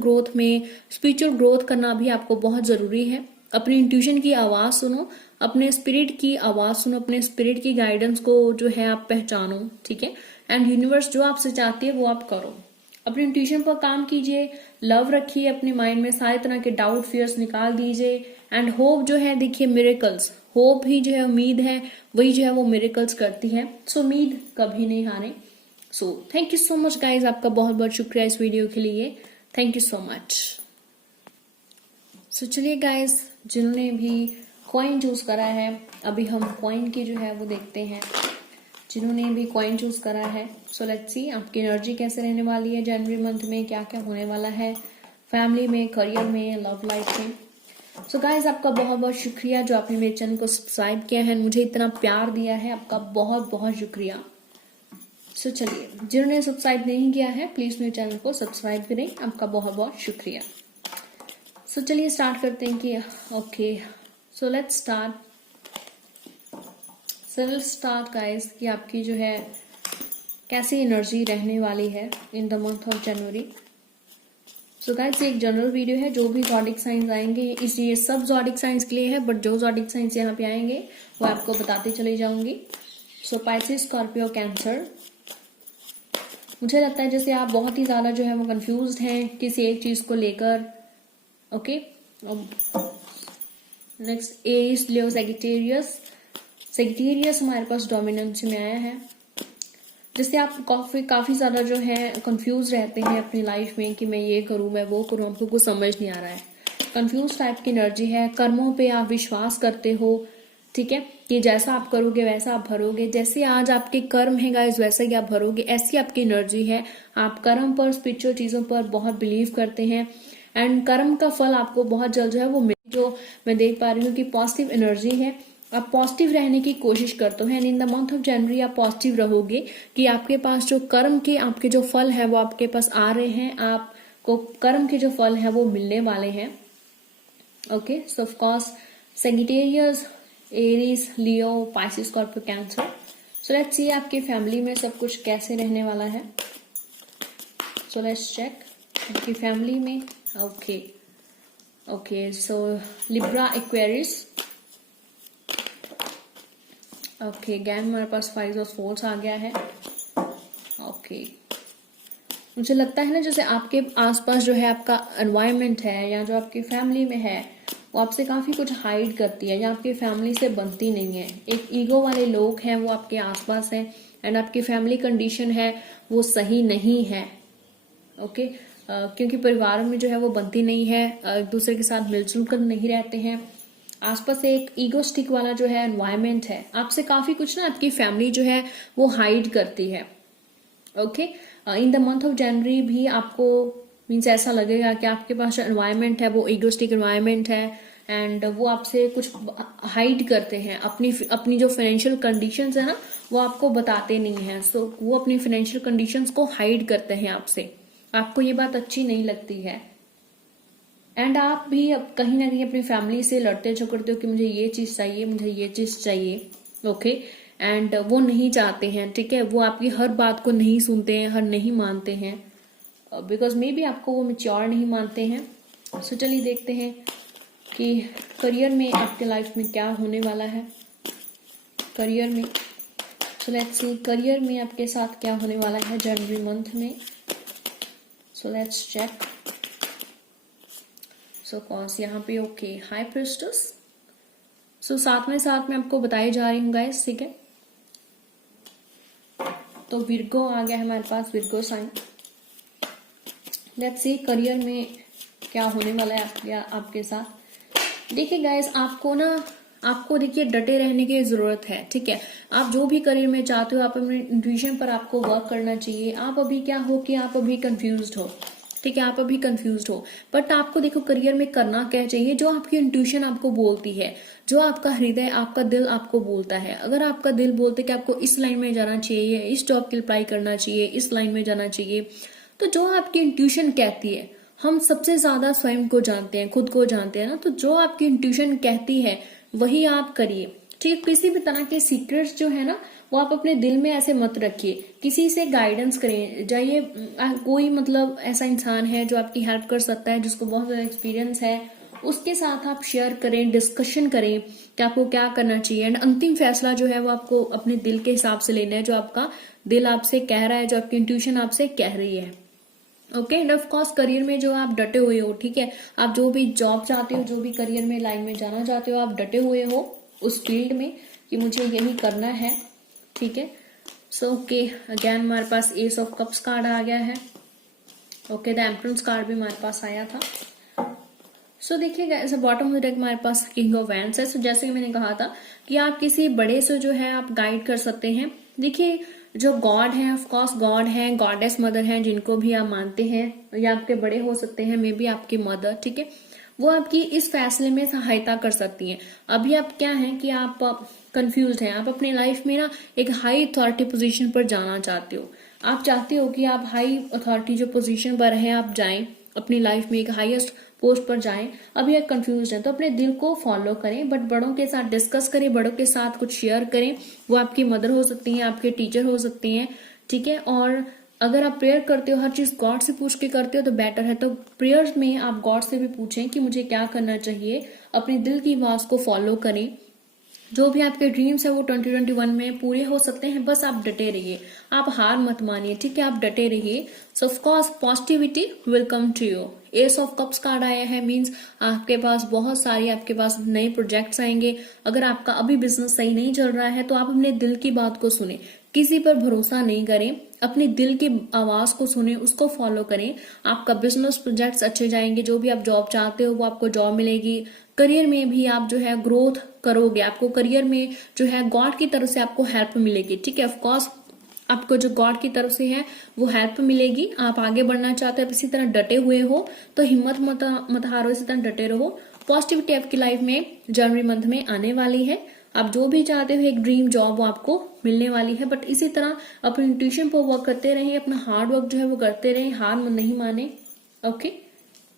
ग्रोथ करना भी आपको बहुत जरूरी है। अपनी इंट्यूशन की आवाज सुनो, अपने स्पिरिट की आवाज सुनो, अपने स्पिरिट की गाइडेंस को जो है आप पहचानो, ठीक है। एंड यूनिवर्स जो आपसे चाहती है वो आप करो, अपने इंट्यूशन पर काम कीजिए, लव रखिए अपने माइंड में, सारे तरह के डाउट फियर्स निकाल दीजिए। एंड होप जो है, देखिए मिरेकल्स, होप ही जो है, उम्मीद है, वही जो है वो मिरेकल्स करती है। सो उम्मीद कभी नहीं हारे। So thank you so much guys, आपका बहुत बहुत शुक्रिया इस वीडियो के लिए, थैंक यू सो मच। सो चलिए गाइज, जिन्होंने भी कॉइन चूज करा है, अभी हम कॉइन की जो है वो देखते हैं। जिन्होंने भी कॉइन चूज करा है, सो लेट्स सी आपकी एनर्जी कैसे रहने वाली है जनवरी मंथ में, क्या क्या होने वाला है फैमिली में, करियर में, लव लाइफ में। सो गाइज, आपका बहुत बहुत शुक्रिया जो आपने मेरे चैनल को सब्सक्राइब किया है, मुझे इतना प्यार दिया है, आपका बहुत बहुत शुक्रिया। सो चलिए, जिन्होंने सब्सक्राइब नहीं किया है प्लीज मेरे चैनल को सब्सक्राइब करें, आपका बहुत बहुत शुक्रिया। सो चलिए स्टार्ट करते हैं कि okay, so let's start guys कि आपकी जो है कैसी एनर्जी रहने वाली है in the month of January. So guys, ये एक जनरल वीडियो है, जो भी ज़ोडिक साइंस आएंगे, इसलिए सब ज़ोडिक साइंस के लिए है, बट जो ज़ोडिक साइंस यहाँ पे आएंगे वो आपको बताते चली जाऊंगी। सो पाइसेस, स्कॉर्पियो, कैंसर। मुझे लगता है जैसे आप बहुत ही ज्यादा जो है वो कंफ्यूज्ड हैं किसी एक चीज को लेकर। ओके, नेक्स्ट एरीज, लियो, सैजिटेरियस हमारे पास डोमिनेंस में आया है। जैसे आप काफी ज्यादा जो है कंफ्यूज रहते हैं अपनी लाइफ में कि मैं ये करूं, मैं वो करूं, आपको कुछ समझ नहीं आ रहा है, कंफ्यूज टाइप की एनर्जी है। कर्मों पे आप विश्वास करते हो, ठीक है, कि जैसा आप करोगे वैसा आप भरोगे, जैसे आज आपके कर्म है गाइस वैसा ही आप भरोगे, ऐसी आपकी एनर्जी है। आप कर्म पर, स्पिरिचुअल चीजों पर बहुत बिलीव करते हैं एंड कर्म का फल आपको बहुत जल्द जो है वो जो मैं देख पा रही हूँ कि पॉजिटिव एनर्जी है। आप पॉजिटिव रहने की कोशिश करते हो and in the month of जनवरी आप पॉजिटिव रहोगे कि आपके पास जो कर्म के आपके जो फल है वो आपके पास आ रहे हैं, आपको कर्म के जो फल है वो मिलने वाले हैं। Okay, so of course Sagittarius, Aries, Leo, Pisces, Scorpio, cancer. So let's see आपके फैमिली में सब कुछ कैसे रहने वाला है। सो लेट्स चेक आपकी फैमिली में। ओके, सो लिब्रा, एक्वेरियस। ओके, अगेन हमारे पास 5 ऑफ सोर्ड्स आ गया है। ओके, मुझे लगता है ना जैसे आपके आसपास जो है आपका एनवायरनमेंट है या जो आपकी फैमिली में है वो आपसे काफी कुछ हाइड करती है या आपकी फैमिली से बनती नहीं है। एक ईगो वाले लोग हैं वो आपके आसपास हैं एंड आपकी फैमिली कंडीशन है वो सही नहीं है। ओके, क्योंकि परिवार में जो है वो बनती नहीं है, एक दूसरे के साथ मिलजुल कर नहीं रहते हैं, आसपास एक ईगोस्टिक वाला जो है एनवायरनमेंट है, आपसे काफी कुछ ना आपकी फैमिली जो है वो हाइड करती है। Okay, in the month of जनवरी भी आपको मीन्स ऐसा लगेगा कि आपके पास जो एनवायरनमेंट है वो ईगोस्टिक एनवायरनमेंट है एंड वो आपसे कुछ हाइड करते हैं, अपनी जो फाइनेंशियल कंडीशंस है ना वो आपको बताते नहीं है। सो वो अपनी फाइनेंशियल कंडीशंस को हाइड करते हैं आपसे, आपको ये बात अच्छी नहीं लगती है। एंड आप भी अब कहीं ना कहीं अपनी फैमिली से लड़ते झगड़ते हो कि मुझे ये चीज चाहिए, मुझे ये चीज चाहिए, ओके। एंड वो नहीं चाहते हैं, ठीक है, वो आपकी हर बात को नहीं सुनते हैं, हर नहीं मानते हैं, बिकॉज मे बी आपको वो मेच्योर नहीं मानते हैं। सो चलिए देखते हैं कि करियर में आपके लाइफ में क्या होने वाला है। करियर में, सो लेट्स सी करियर में आपके साथ क्या होने वाला है जनवरी मंथ में। So let's check. So cause यहाँ पे ओके हाई प्रिस्टेस। सो साथ में आपको बताई जा रही हूँ गाइस, ठीक है। तो विर्गो आ गया है हमारे पास, Virgo sign. Let's see career में क्या होने वाला है आपके साथ। देखिए गाइस, आपको देखिए डटे रहने की जरूरत है, ठीक है। आप जो भी करियर में चाहते हो, आप अपने इंट्यूशन पर आपको वर्क करना चाहिए। आप अभी क्या हो कि आप अभी कंफ्यूज्ड हो, ठीक है, आप अभी कंफ्यूज्ड हो, बट आपको देखो करियर में करना क्या चाहिए, जो आपकी इंट्यूशन आपको बोलती है, जो आपका हृदय, आपका दिल आपको बोलता है। अगर आपका दिल बोलते है कि आपको इस लाइन में जाना चाहिए, इस जॉब के लिए अप्लाई करना चाहिए, इस लाइन में जाना चाहिए, तो जो आपकी इंट्यूशन कहती है, हम सबसे ज्यादा स्वयं को जानते हैं, खुद को जानते हैं ना, तो जो आपकी इंट्यूशन कहती है वही आप करिए, ठीक है। किसी भी तरह के सीक्रेट्स जो है ना, वो आप अपने दिल में ऐसे मत रखिए, किसी से गाइडेंस करें जाइए। कोई मतलब ऐसा इंसान है जो आपकी हेल्प कर सकता है, जिसको बहुत ज्यादा एक्सपीरियंस है, उसके साथ आप शेयर करें, डिस्कशन करें कि आपको क्या करना चाहिए। एंड अंतिम फैसला जो है वो आपको अपने दिल के हिसाब से लेना है, जो आपका दिल आपसे कह रहा है, जो आपकी इंट्यूशन आपसे कह रही है, okay. End of course career में जो आप डटे हुए हो, ठीक है, आप जो भी जॉब चाहते हो, जो भी करियर में लाइन में जाना चाहते हो, आप डटे हुए हो उस फील्ड में कि मुझे यही करना है, ठीक है। सो ओके, अगेन हमारे पास एस ऑफ कप्स कार्ड आ गया है, ओके। द एम्परेंस कार्ड भी हमारे पास आया था। सो देखिएगा, ऐसे बॉटम ऑफ द डेक हमारे पास किंग ऑफ वैंड्स है। सो जैसे कि मैंने कहा था कि आप किसी बड़े से जो है आप गाइड कर सकते हैं। देखिए, जो गॉड है, ऑफ कोर्स गॉड है, गॉडेस मदर है, जिनको भी आप मानते हैं, या आपके बड़े हो सकते हैं, मे बी आपकी मदर, ठीक है, वो आपकी इस फैसले में सहायता कर सकती हैं। अभी आप क्या है कि आप कंफ्यूज हैं, आप अपनी लाइफ में ना एक हाई अथॉरिटी पोजीशन पर जाना चाहते हो। आप चाहते हो कि आप हाई अथॉरिटी जो पोजीशन पर है आप जाएं, अपनी लाइफ में एक हाईएस्ट पोस्ट पर जाएं। अभी आप कंफ्यूज हैं तो अपने दिल को फॉलो करें, बट बड़ों के साथ डिस्कस करें, बड़ों के साथ कुछ शेयर करें। वो आपकी मदर हो सकती हैं, आपके टीचर हो सकते हैं, ठीक है। और अगर आप प्रेयर करते हो, हर चीज गॉड से पूछ के करते हो तो बेटर है। तो प्रेयर्स में आप गॉड से भी पूछें कि मुझे क्या करना चाहिए, अपने दिल की आवाज को फॉलो करें। जो भी आपके ड्रीम्स है वो 2021 में पूरे हो सकते हैं, बस आप डटे रहिए, आप हार मत मानिए, ठीक है, आप डटे रहिए। So of course positivity will come to you. Ace of cups card आया है, मींस आपके पास बहुत सारी, आपके पास नए प्रोजेक्ट्स आएंगे। अगर आपका अभी बिजनेस सही नहीं चल रहा है तो आप अपने दिल की बात को सुने, किसी पर भरोसा नहीं करें, अपने दिल की आवाज को सुने, उसको फॉलो करें। आपका बिजनेस प्रोजेक्ट्स अच्छे जाएंगे, जो भी आप जॉब चाहते हो वो आपको जॉब मिलेगी। करियर में भी आप जो है ग्रोथ करोगे, आपको करियर में जो है गॉड की तरफ से आपको हेल्प मिलेगी, ठीक है। ऑफकोर्स आपको जो गॉड की तरफ से है वो हेल्प मिलेगी। आप आगे बढ़ना चाहते हो, इसी तरह डटे हुए हो तो हिम्मत मत हारो, इसी तरह डटे रहो। पॉजिटिविटी आपकी लाइफ में जनवरी मंथ में आने वाली है। आप जो भी चाहते हो एक ड्रीम जॉब वो आपको मिलने वाली है, बट इसी तरह अपने इंट्यूशन पर वर्क करते रहें, अपना हार्ड वर्क जो है वो करते रहें, हार नहीं माने, okay.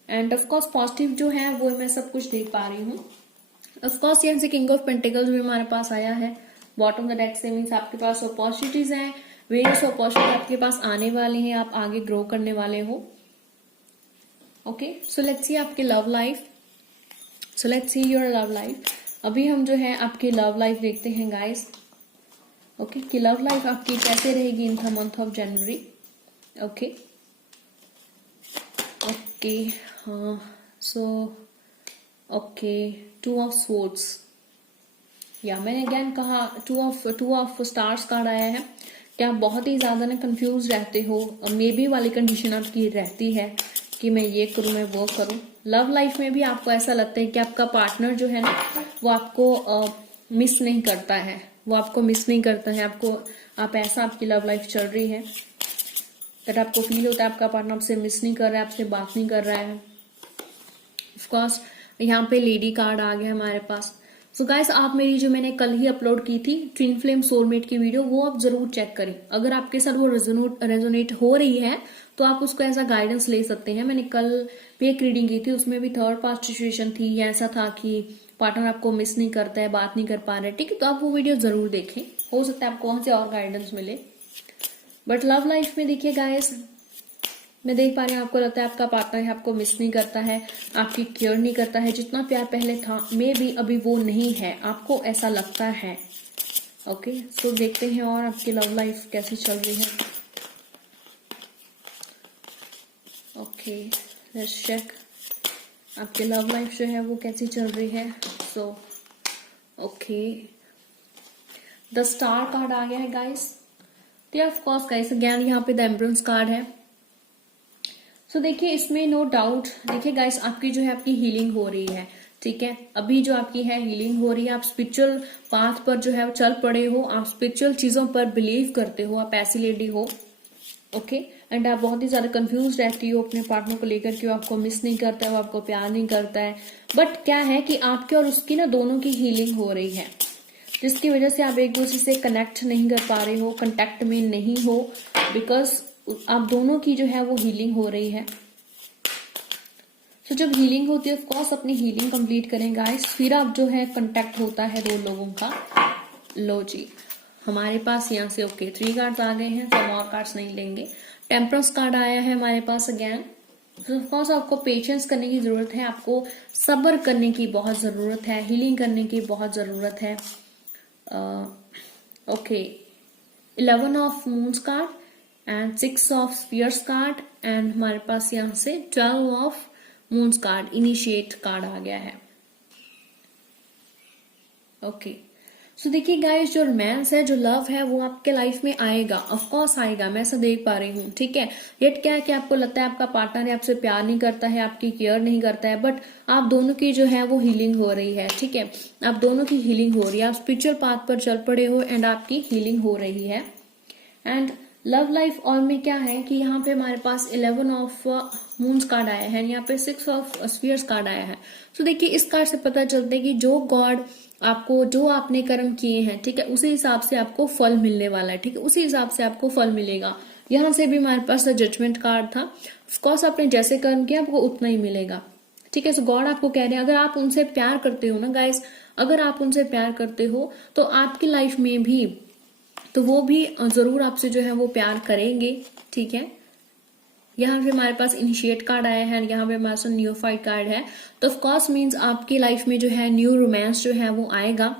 End of course positive जो है वो मैं सब कुछ देख पा रही हूँ। ऑफ कोर्स यहाँ से किंग ऑफ पेंटिकल्स भी हमारे पास आया है बॉटम द डेक से, मीन्स आपके पास अपॉर्चुनिटीज हैं, वेरियस अपॉर्चुनिटी आपके पास आने वाली हैं, आप आगे ग्रो करने वाले हो, ओके। सो लेट्स सी आपके love life. So let's see your love life. अभी हम जो है आपकी लव लाइफ देखते हैं गाइस, ओके, कि लव लाइफ आपकी कैसे रहेगी in the month of January, okay okay. हाँ, सो ओके, 2 ऑफ स्वॉर्ड्स, या मैंने अगेन कहा 2 ऑफ स्टार्स कार्ड आया है। क्या आप बहुत ही ज्यादा ना कंफ्यूज रहते हो, मे बी वाली कंडीशन आपकी रहती है कि मैं ये करूं, मैं वो करूं। लव लाइफ में भी आपको ऐसा लगता है कि आपका पार्टनर जो है ना वो आपको मिस नहीं करता है, वो आपको मिस नहीं करता है, आप ऐसा आपकी लव लाइफ चल रही है कि आपको फील होता है आपका पार्टनर आपसे मिस नहीं कर रहा है, आपसे बात नहीं कर रहा है। ऑफकोर्स यहाँ पे लेडी कार्ड आ गया हमारे पास। सो गाइस, आप मेरी जो मैंने कल ही अपलोड की थी ट्विन फ्लेम सोलमेट की वीडियो, वो आप जरूर चेक करें। अगर आपके साथ वो रेजोनेट हो रही है तो आप उसको ऐसा गाइडेंस ले सकते हैं। मैंने कल भी एक रीडिंग की थी, उसमें भी थर्ड पार्ट सिचुएशन थी, या ऐसा था कि पार्टनर आपको मिस नहीं करता है, बात नहीं कर पा रहे, ठीक है, तो आप वो वीडियो जरूर देखें, हो सकता है आपको वहां से और गाइडेंस मिले। बट लव लाइफ में देखिए गाइस, मैं देख पा रही हूँ आपको लगता है आपका पार्टनर है आपको मिस नहीं करता है, आपकी केयर नहीं करता है, जितना प्यार पहले था मे भी अभी वो नहीं है, आपको ऐसा लगता है। ओके, सो देखते हैं और आपकी लव लाइफ कैसी चल रही है। ओके, लेट्स चेक आपकी लव लाइफ जो है वो कैसी चल रही है। So okay, the star card आ गया है गाइस। तो ऑफ कोर्स गाइस, अगेन यहाँ पे द एम्परेंस कार्ड है। सो देखिए, इसमें नो डाउट, देखिए गाइस, आपकी जो है आपकी हीलिंग हो रही है, ठीक है, अभी जो आपकी है हीलिंग हो रही है, आप स्पिरिचुअल पाथ पर जो है चल पड़े हो, आप स्पिरिचुअल चीजों पर बिलीव करते हो, आप ऐसी लेडी हो। ओके, एंड आप बहुत ही ज्यादा कंफ्यूज रहती हो अपने पार्टनर को लेकर कि वो आपको मिस नहीं करता है, वो आपको प्यार नहीं करता है। बट क्या है कि आपके और उसकी ना दोनों की हीलिंग हो रही है, जिसकी वजह से आप एक दूसरे से कनेक्ट नहीं कर पा रहे हो, कांटेक्ट में नहीं हो, बिकॉज आप दोनों की जो है वो हीलिंग हो रही है। तो जब हीलिंग होती है, ऑफ कोर्स अपनी हीलिंग कंप्लीट करें गाइस, फिर आप जो है कांटेक्ट होता है दो लोगों का। लो जी, हमारे पास यहाँ से ओके 3 कार्ड्स आ गए हैं, तो हम और कार्ड्स नहीं लेंगे। टेम्परेंस कार्ड आया है हमारे पास अगेन। तो ऑफ कोर्स आपको पेशेंस करने की जरूरत है, आपको सब्र करने की बहुत जरूरत है, हीलिंग करने की बहुत जरूरत है। Okay, 11 of moons card and 6 of spears card, and हमारे पास यहाँ से 12 of moons card, initiate card आ गया है। ओके, सो देखिए गाइस, जो रोमांस है, जो लव है, वो आपके लाइफ में आएगा, ऑफ कोर्स आएगा, मैं ऐसा देख पा रही हूँ, ठीक है। येट क्या है कि आपको लगता है आपका पार्टनर आपसे प्यार नहीं करता है, आपकी केयर नहीं करता है, बट आप दोनों की जो है वो हीलिंग हो रही है, ठीक है, आप दोनों की हीलिंग हो रही है, आप स्पिरिचुअल पाथ पर चल पड़े हो एंड आपकी हीलिंग हो रही है। एंड लव लाइफ और में क्या है कि यहाँ पे हमारे पास 11 ऑफ मून्स कार्ड आया है, यहाँ पे 6 ऑफ स्फीयर्स कार्ड आया है। तो देखिए, इस कार्ड से पता चलता है कि जो गॉड आपको, जो आपने कर्म किए हैं, ठीक है, उसी हिसाब से आपको फल मिलने वाला है, ठीक है, उसी हिसाब से आपको फल मिलेगा। यहाँ से भी हमारे पास जजमेंट कार्ड था, ऑफकोर्स आपने जैसे कर्म किया आपको उतना ही मिलेगा, ठीक है। सो गॉड आपको कह रहे हैं, अगर आप उनसे प्यार करते हो ना गाइस, अगर आप उनसे प्यार करते हो तो आपकी लाइफ में भी, तो वो भी जरूर आपसे जो है वो प्यार करेंगे, ठीक है। यहाँ पे हमारे पास इनिशिएट कार्ड आया है, यहाँ पे हमारे पास न्यूफाइट कार्ड है, तो ऑफ कोर्स मींस आपकी लाइफ में जो है न्यू रोमांस जो है वो आएगा,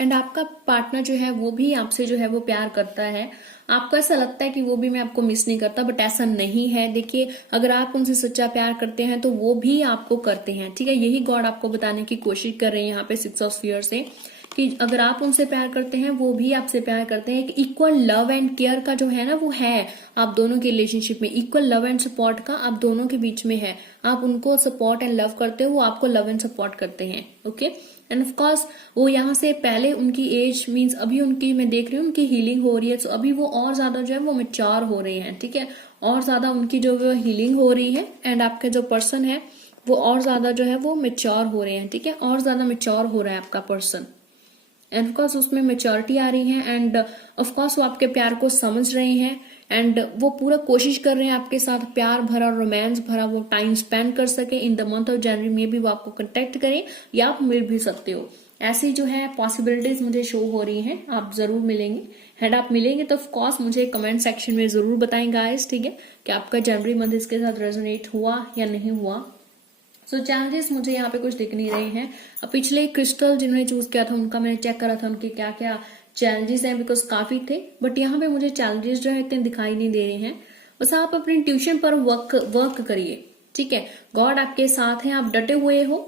एंड आपका पार्टनर जो है वो भी आपसे जो है वो प्यार करता है। आपको ऐसा लगता है कि वो भी मैं आपको मिस नहीं करता, बट ऐसा नहीं है। देखिए, अगर आप उनसे सच्चा प्यार करते हैं तो वो भी आपको करते हैं, ठीक है, यही गॉड आपको बताने की कोशिश कर रहे हैं यहाँ पे 6 ऑफ स्फीयर से, कि अगर आप उनसे प्यार करते हैं वो भी आपसे प्यार करते हैं। एक इक्वल लव एंड केयर का जो है ना वो है आप दोनों के रिलेशनशिप में, इक्वल लव एंड सपोर्ट का आप दोनों के बीच में है। आप उनको सपोर्ट एंड लव करते हो, वो आपको लव एंड सपोर्ट करते हैं, ओके। एंड ऑफ कोर्स वो यहाँ से पहले उनकी एज मींस अभी उनकी, मैं देख रही हूँ उनकी हीलिंग हो रही है, तो अभी वो और ज्यादा जो है वो मैच्योर हो रहे हैं, ठीक है, और ज्यादा उनकी जो हीलिंग हो रही है, एंड आपका जो पर्सन है वो और ज्यादा जो है वो मैच्योर हो रहे हैं, ठीक है, और ज्यादा मैच्योर हो रहा है आपका पर्सन, एंड ऑफकोर्स उसमें मेच्योरिटी आ रही है, एंड ऑफकोर्स वो आपके प्यार को समझ रहे हैं, एंड वो पूरा कोशिश कर रहे हैं आपके साथ प्यार भरा, रोमांस भरा वो टाइम स्पेंड कर सके। इन द मंथ ऑफ जनवरी में भी वो आपको कांटेक्ट करें या आप मिल भी सकते हो, ऐसी जो है पॉसिबिलिटीज मुझे शो हो रही हैं, आप जरूर मिलेंगे। एंड आप मिलेंगे तो ऑफकोर्स मुझे कमेंट सेक्शन में जरूर बताएं गाइस, ठीक है, कि आपका जनवरी मंथ इसके साथ रेजोनेट हुआ या नहीं हुआ। सो चैलेंजेस मुझे यहाँ पे कुछ दिख नहीं रहे हैं। अब पिछले क्रिस्टल जिन्होंने चूज किया था उनका मैंने चेक करा था, उनके क्या क्या चैलेंजेस हैं, बिकॉज काफी थे, बट यहाँ पे मुझे चैलेंजेस जो है इतने दिखाई नहीं दे रहे हैं। बस आप अपने ट्यूशन पर वर्क करिए, ठीक है, गॉड आपके साथ है, आप डटे हुए हो,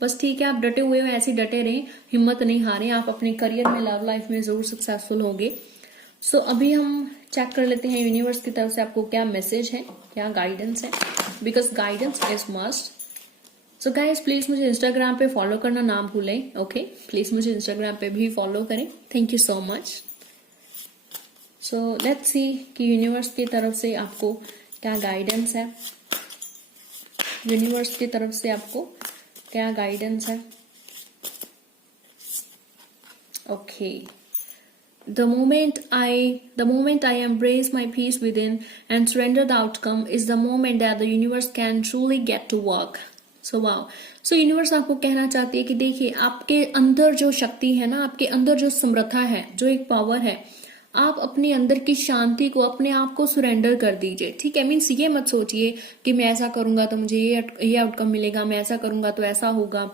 बस ठीक है, आप डटे हुए हो, ऐसे डटे रहे, हिम्मत नहीं हारे, आप अपने करियर में, लव लाइफ में जरूर सक्सेसफुल होगे। सो अभी हम चेक कर लेते हैं यूनिवर्स की तरफ से आपको क्या मैसेज है, क्या गाइडेंस है, because guidance is must. So guys please मुझे इंस्टाग्राम पे फॉलो करना ना भूलें, ओके, प्लीज मुझे इंस्टाग्राम पे भी फॉलो करें। Thank you so much. So let's see कि यूनिवर्स की तरफ से आपको क्या गाइडेंस है, यूनिवर्स की तरफ से आपको क्या गाइडेंस है। Okay. The moment I embrace my peace within and surrender the outcome is the moment that the universe can truly get to work. So wow. So universe आपको कहना चाहती है कि देखिए आपके अंदर जो शक्ति है ना, आपके अंदर जो समर्था है, जो एक पावर है, आप अपने अंदर की शांति को, अपने आप को सुरेंडर कर दीजिए। ठीक है, मीन्स ये मत सोचिए कि मैं ऐसा करूंगा तो मुझे ये आउटकम मिलेगा, मैं ऐसा करूंगा तो ऐसा होगा।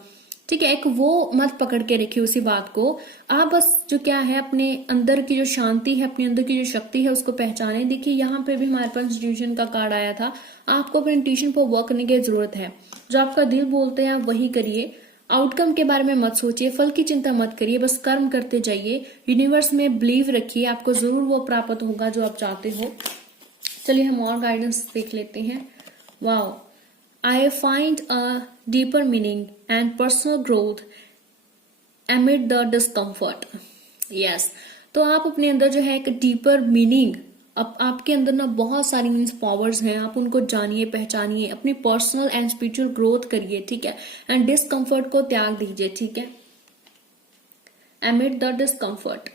ठीक है, एक वो मत पकड़ के रखिए उसी बात को। आप बस जो क्या है, अपने अंदर की जो शांति है, अपने अंदर की जो शक्ति है उसको पहचाने। देखिए यहाँ पे भी हमारे पास इंट्यूशन का कार्ड आया था। आपको अपने इंट्यूशन पर वर्क करने की जरूरत है। जो आपका दिल बोलते हैं आप वही करिए। आउटकम के बारे में मत सोचिए, फल की चिंता मत करिए, बस कर्म करते जाइए। यूनिवर्स में बिलीव रखिए, आपको जरूर वो प्राप्त होगा जो आप चाहते हो। चलिए हम और गाइडेंस देख लेते हैं। Wow, I find a deeper meaning and personal growth amid the discomfort. Yes. तो आप अपने अंदर जो है एक डीपर मीनिंग, अब आपके अंदर ना बहुत सारी मीन्स पावर्स हैं, आप उनको जानिए, पहचानिए, अपनी पर्सनल एंड स्पिरिचुअल ग्रोथ करिए। ठीक है, एंड डिस्कम्फर्ट को त्याग दीजिए। ठीक है, amid the discomfort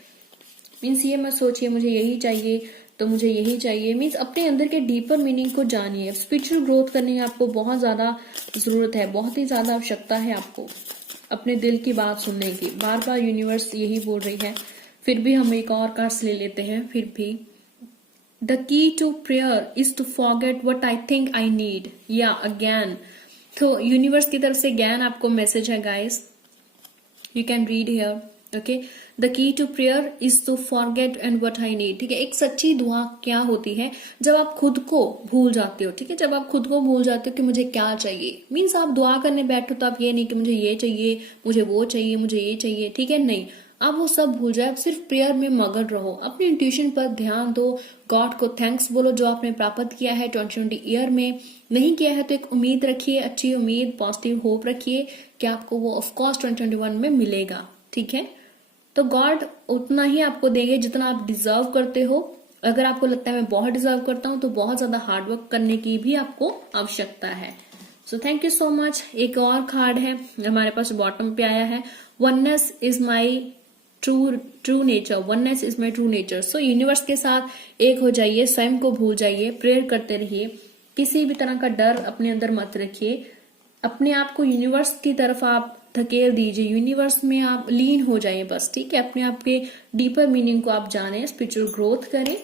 मीन्स ये मत सोचिए मुझे यही चाहिए तो मुझे यही चाहिए। मीन्स अपने अंदर के डीपर मीनिंग को जानिए। स्पिरिचुअल ग्रोथ करने की आपको बहुत ज्यादा जरूरत है, बहुत ही ज्यादा आवश्यकता है आपको अपने दिल की बात सुनने की। बार बार यूनिवर्स यही बोल रही है, फिर भी हम एक और कार्ड्स ले लेते हैं। फिर भी the key to prayer is to forget what I think I need, या अगेन। तो यूनिवर्स की तरफ से अगेन आपको मैसेज है guys, you can read here. Okay, the key to prayer is to forget and what I need. ठीक है, एक सच्ची दुआ क्या होती है? जब आप खुद को भूल जाते हो। ठीक है, जब आप खुद को भूल जाते हो कि मुझे क्या चाहिए। मीन्स आप दुआ करने बैठो तो आप ये नहीं कि मुझे ये चाहिए, मुझे वो चाहिए, मुझे ये चाहिए। ठीक है, नहीं, आप वो सब भूल जाए, आप सिर्फ प्रेयर में मगन रहो, अपने इंट्यूशन पर ध्यान दो, गॉड को थैंक्स बोलो जो आपने प्राप्त किया है 2020 ईयर में। नहीं किया है तो एक उम्मीद रखिए, अच्छी उम्मीद, पॉजिटिव होप रखिए कि आपको वो ऑफकोर्स 2021 में मिलेगा। ठीक है, तो गॉड उतना ही आपको देंगे जितना आप डिजर्व करते हो। अगर आपको लगता है मैं बहुत डिजर्व करता हूं तो बहुत ज्यादा हार्डवर्क करने की भी आपको आवश्यकता है। So thank you so much. एक और कार्ड है हमारे पास बॉटम पे आया है, oneness is my true nature. Oneness is my true nature. So universe के साथ एक हो जाइए, स्वयं को भूल जाइए, प्रेयर करते रहिए, किसी भी तरह का डर अपने अंदर मत रखिए। अपने आप को यूनिवर्स की तरफ आप धकेल दीजिए, यूनिवर्स में आप लीन हो जाइए बस। ठीक है, अपने आप के डीपर मीनिंग को आप जानें, स्पिरिचुअल ग्रोथ करें।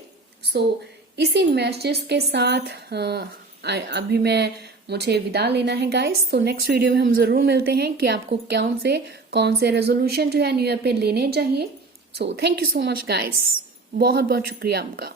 सो इसी मैसेज के साथ अभी मुझे विदा लेना है गाइस। तो नेक्स्ट वीडियो में हम जरूर मिलते हैं कि आपको कौन से रेजोल्यूशन जो है न्यू ईयर पे लेने चाहिए। So thank you so much guys, बहुत बहुत शुक्रिया आपका।